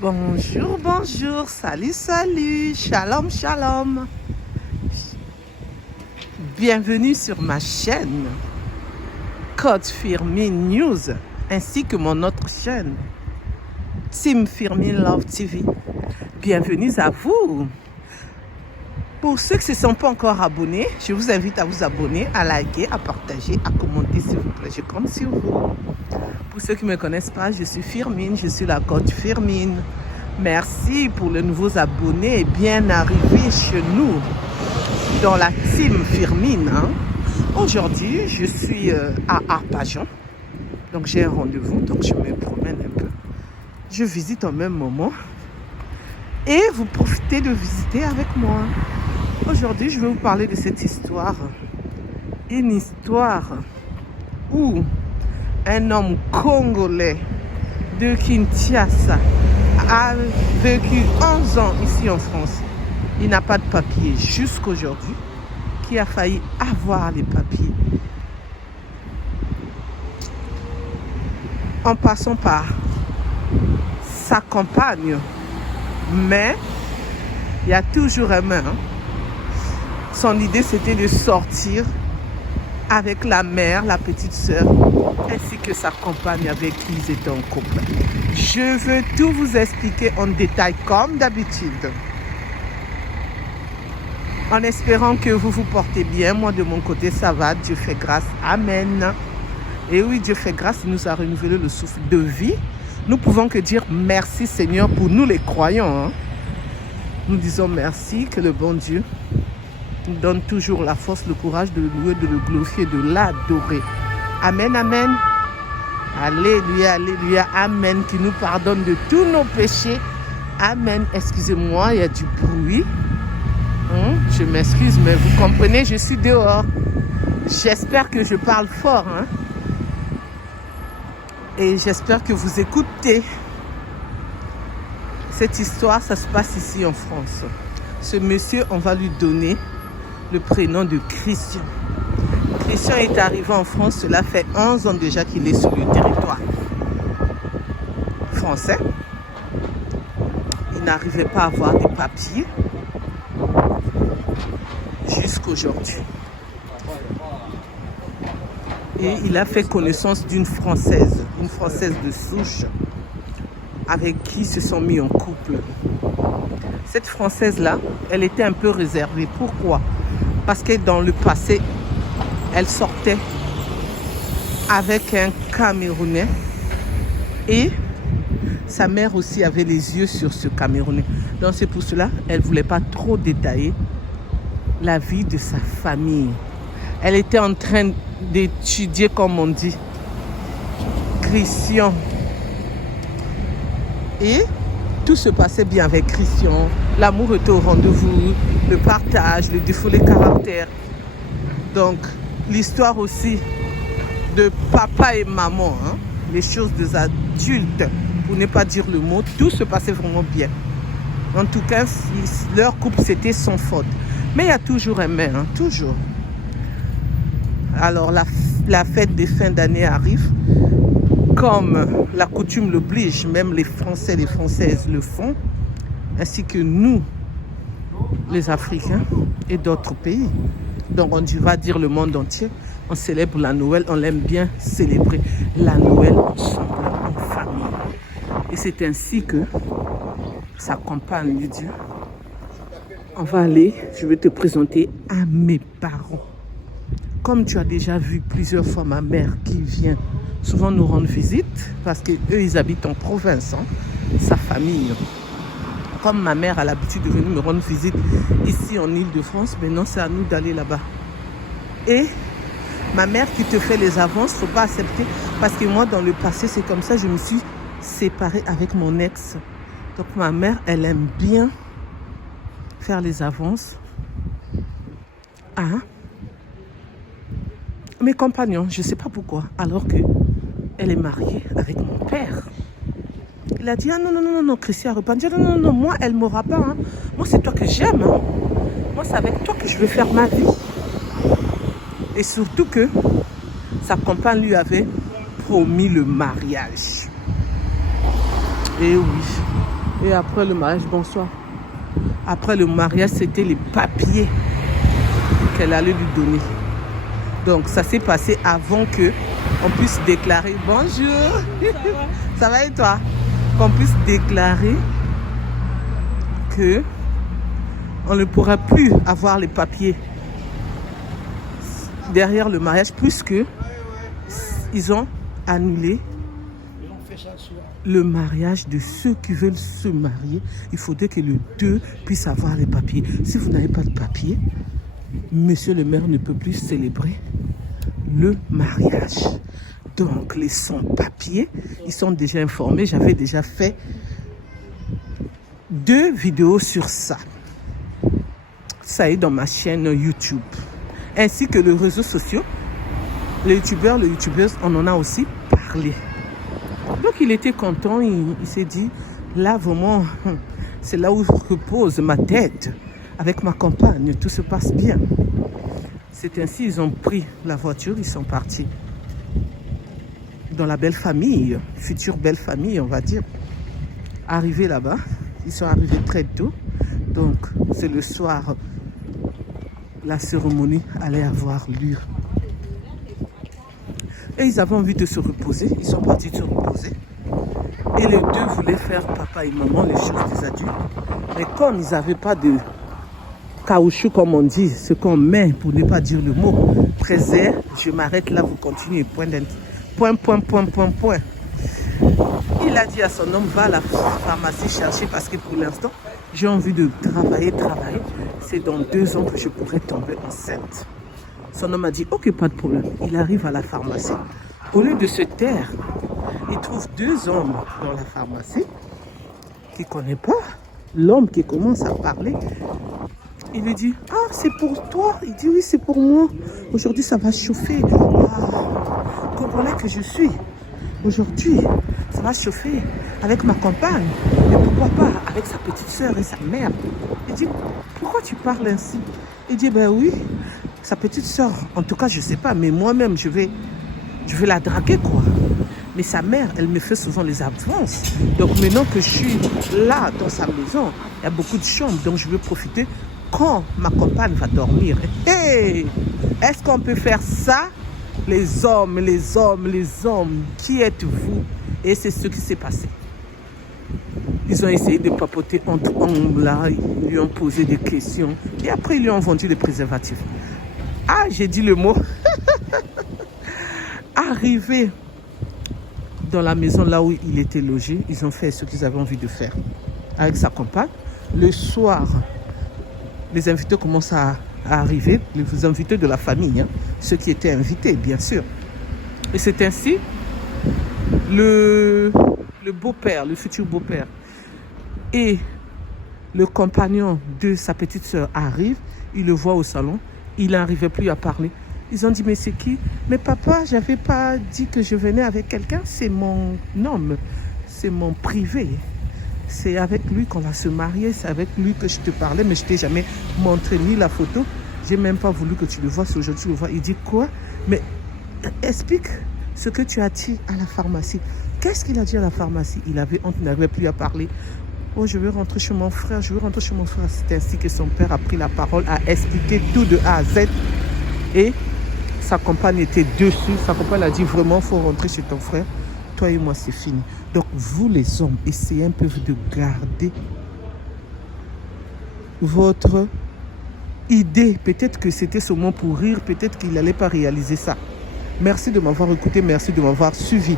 Bonjour, bonjour, salut, salut, shalom, shalom. Bienvenue sur ma chaîne Code Firmin News, ainsi que mon autre chaîne Team Firmin Love TV. Bienvenue à vous. Pour ceux qui ne se sont pas encore abonnés, je vous invite à vous abonner, à liker, à partager, à commenter s'il vous plaît. Je compte sur vous. Pour ceux qui ne me connaissent pas, je suis Firmin, je suis la coach Firmin. Merci pour les nouveaux abonnés et bien arrivés chez nous dans la team Firmin. Aujourd'hui, je suis à Arpajon. Donc j'ai un rendez-vous, donc je me promène un peu. Je visite en même moment et vous profitez de visiter avec moi. Aujourd'hui, je vais vous parler de cette histoire. Une histoire où un homme congolais de Kinshasa a vécu 11 ans ici en France. Il n'a pas de papier jusqu'aujourd'hui, qui a failli avoir les papiers. En passant par sa compagne. Mais il y a toujours un mais. Son idée, c'était de sortir avec la mère, la petite sœur, ainsi que sa compagne avec qui ils étaient en couple. Je veux tout vous expliquer en détail comme d'habitude. En espérant que vous vous portez bien. Moi, de mon côté, ça va. Dieu fait grâce. Amen. Et oui, Dieu fait grâce. Il nous a renouvelé le souffle de vie. Nous pouvons que dire merci Seigneur pour nous les croyants. Nous disons merci, que le bon Dieu nous donne toujours la force, le courage de le louer, de le glorifier, de l'adorer. Amen, amen. Alléluia, alléluia, amen. Qui nous pardonne de tous nos péchés. Amen. Excusez-moi, il y a du bruit. Je m'excuse, mais vous comprenez, je suis dehors. J'espère que je parle fort. Et j'espère que vous écoutez. Cette histoire, ça se passe ici en France. Ce monsieur, on va lui donner le prénom de Christian. Christian est arrivé en France, cela fait 11 ans déjà qu'il est sur le territoire français. Il n'arrivait pas à avoir des papiers jusqu'aujourd'hui. Et il a fait connaissance d'une Française de souche, avec qui ils se sont mis en couple. Cette Française-là, elle était un peu réservée. Pourquoi? Parce que dans le passé, elle sortait avec un Camerounais et sa mère aussi avait les yeux sur ce Camerounais. Donc c'est pour cela qu'elle ne voulait pas trop détailler la vie de sa famille. Elle était en train d'étudier, comme on dit, Christian. Et tout se passait bien avec Christian. L'amour était au rendez-vous, le partage, le défaut, caractère. Donc, l'histoire aussi de papa et maman, les choses des adultes, pour ne pas dire le mot, tout se passait vraiment bien. En tout cas, leur couple, c'était sans faute. Mais il y a toujours un mais, toujours. Alors, la fête des fins d'année arrive. Comme la coutume l'oblige, même les Français, les Françaises le font, ainsi que nous, les Africains et d'autres pays. Donc on va dire le monde entier, on célèbre la Noël, on l'aime bien célébrer la Noël ensemble, en famille. Et c'est ainsi que sa compagne lui dit, on va aller, je vais te présenter à mes parents. Comme tu as déjà vu plusieurs fois ma mère qui vient souvent nous rendre visite, parce qu'eux, ils habitent en province, sa famille. Comme ma mère a l'habitude de venir me rendre visite ici en Île-de-France, maintenant c'est à nous d'aller là-bas. Et ma mère qui te fait les avances, il ne faut pas accepter, parce que moi, dans le passé, c'est comme ça, je me suis séparée avec mon ex. Donc ma mère, elle aime bien faire les avances à mes compagnons, je ne sais pas pourquoi, alors qu'elle est mariée avec mon père. Il a dit, ah non, Christian a repenti. Non, moi, elle ne m'aura pas. Moi, c'est toi que j'aime. Moi, c'est avec toi que je veux faire ma vie. Et surtout que sa compagne lui avait promis le mariage. Et oui. Et après le mariage, bonsoir. Après le mariage, c'était les papiers qu'elle allait lui donner. Donc ça s'est passé avant que on puisse déclarer bonjour. Ça va et toi? Qu'on puisse déclarer que on ne pourra plus avoir les papiers derrière le mariage puisque ils ont annulé le mariage de ceux qui veulent se marier. Il faudrait que les deux puissent avoir les papiers. Si vous n'avez pas de papiers, monsieur le maire ne peut plus célébrer le mariage. Donc les sans-papiers, ils sont déjà informés. J'avais déjà fait 2 vidéos sur ça. Ça est dans ma chaîne YouTube. Ainsi que les réseaux sociaux. Les youtubeurs, les youtubeuses, on en a aussi parlé. Donc il était content, il s'est dit, là vraiment, c'est là où repose ma tête. Avec ma compagne, tout se passe bien. C'est ainsi, ils ont pris la voiture, ils sont partis. Dans la belle famille, future belle famille, on va dire. Arrivés là-bas, ils sont arrivés très tôt. Donc c'est le soir, la cérémonie allait avoir lieu. Et ils avaient envie de se reposer. Ils sont partis se reposer. Et les deux voulaient faire papa et maman, les choses des adultes. Mais comme ils n'avaient pas de caoutchouc, comme on dit, ce qu'on met, pour ne pas dire le mot, préserve, je m'arrête là, vous continuez. Point. Il a dit à son homme, va à la pharmacie chercher parce que pour l'instant, j'ai envie de travailler. C'est dans 2 ans que je pourrais tomber enceinte. Son homme a dit, ok, pas de problème. Il arrive à la pharmacie. Au lieu de se taire, il trouve 2 hommes dans la pharmacie qu'il ne connaît pas. L'homme qui commence à parler, il lui dit, ah, c'est pour toi? Il dit, oui, c'est pour moi. Aujourd'hui, ça va chauffer. Ah, comprenez que je suis. Aujourd'hui, ça va chauffer avec ma compagne. Et pourquoi pas avec sa petite soeur et sa mère. Il dit, pourquoi tu parles ainsi? Il dit, ben oui. Sa petite soeur, en tout cas, je ne sais pas, mais moi-même, je vais la draguer, quoi. Mais sa mère, elle me fait souvent les avances. Donc maintenant que je suis là, dans sa maison, il y a beaucoup de chambres, donc je veux profiter quand ma compagne va dormir. Hey! Est-ce qu'on peut faire ça? Les hommes, qui êtes-vous? Et c'est ce qui s'est passé. Ils ont essayé de papoter entre hommes, là, ils lui ont posé des questions, et après, ils lui ont vendu des préservatifs. Ah, j'ai dit le mot. Arrivé dans la maison là où il était logé, ils ont fait ce qu'ils avaient envie de faire avec sa compagne. Le soir, les invités commencent à arriver, les invités de la famille, hein, ceux qui étaient invités, bien sûr. Et c'est ainsi, le beau-père, le futur beau-père et le compagnon de sa petite sœur arrivent, il le voit au salon. Il n'arrivait plus à parler. Ils ont dit, mais c'est qui? Mais papa, je n'avais pas dit que je venais avec quelqu'un. C'est mon homme. C'est mon privé. C'est avec lui qu'on va se marier. C'est avec lui que je te parlais. Mais je ne t'ai jamais montré ni la photo. Je n'ai même pas voulu que tu le vois. C'est aujourd'hui que tu le vois. Il dit, quoi? Mais explique ce que tu as dit à la pharmacie. Qu'est-ce qu'il a dit à la pharmacie? Il avait honte, il n'avait plus à parler. Oh, je veux rentrer chez mon frère, C'est ainsi que son père a pris la parole, a expliqué tout de A à Z. Et sa compagne était dessus. Sa compagne a dit, vraiment, il faut rentrer chez ton frère. Toi et moi, c'est fini. Donc, vous les hommes, essayez un peu de garder votre idée. Peut-être que c'était seulement pour rire. Peut-être qu'il n'allait pas réaliser ça. Merci de m'avoir écouté. Merci de m'avoir suivi.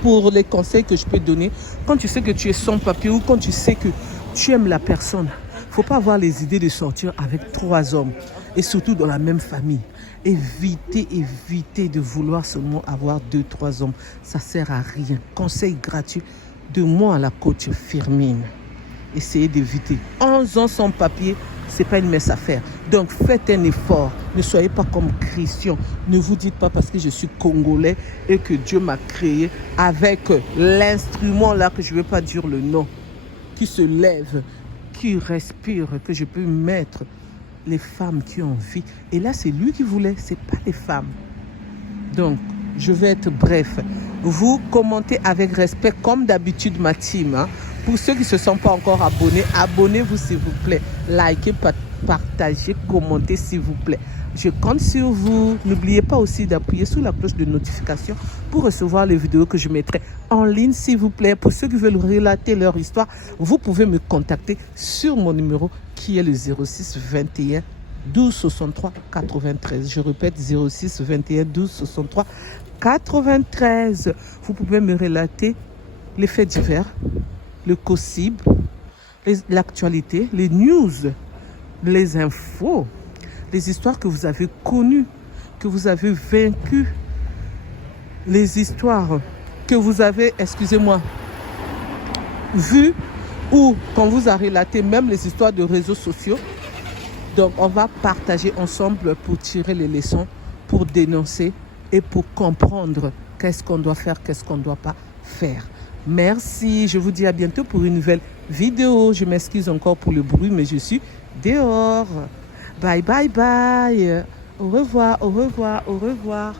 Pour les conseils que je peux donner, quand tu sais que tu es sans papier ou quand tu sais que tu aimes la personne, il ne faut pas avoir les idées de sortir avec 3 hommes et surtout dans la même famille. Évitez de vouloir seulement avoir 2-3 hommes. Ça ne sert à rien. Conseil gratuit de moi à la coach Firmine. Essayez d'éviter. 11 ans sans papier, ce n'est pas une mince affaire. Donc faites un effort. Ne soyez pas comme Christian. Ne vous dites pas parce que je suis congolais et que Dieu m'a créé avec l'instrument là, que je ne vais pas dire le nom, qui se lève, qui respire, que je peux mettre les femmes qui ont vie. Et là, c'est lui qui voulait, ce n'est pas les femmes. Donc, Je vais être bref. Vous commentez avec respect comme d'habitude ma team. Hein. Pour ceux qui ne se sont pas encore abonnés, abonnez-vous s'il vous plaît. Likez, partagez, commentez s'il vous plaît. Je compte sur vous. N'oubliez pas aussi d'appuyer sur la cloche de notification pour recevoir les vidéos que je mettrai en ligne s'il vous plaît. Pour ceux qui veulent relater leur histoire, vous pouvez me contacter sur mon numéro qui est le 06 21 12 63 93. Je répète 06 21 12 63 93. Vous pouvez me relater les faits divers, le gossip, l'actualité, les news, les infos, les histoires que vous avez connues, que vous avez vaincues, les histoires que vous avez, excusez-moi, vues ou qu'on vous a relaté, même les histoires de réseaux sociaux. Donc, on va partager ensemble pour tirer les leçons, pour dénoncer et pour comprendre qu'est-ce qu'on doit faire, qu'est-ce qu'on ne doit pas faire. Merci. Je vous dis à bientôt pour une nouvelle vidéo. Je m'excuse encore pour le bruit, mais je suis dehors. Bye, bye, bye. Au revoir, au revoir, au revoir.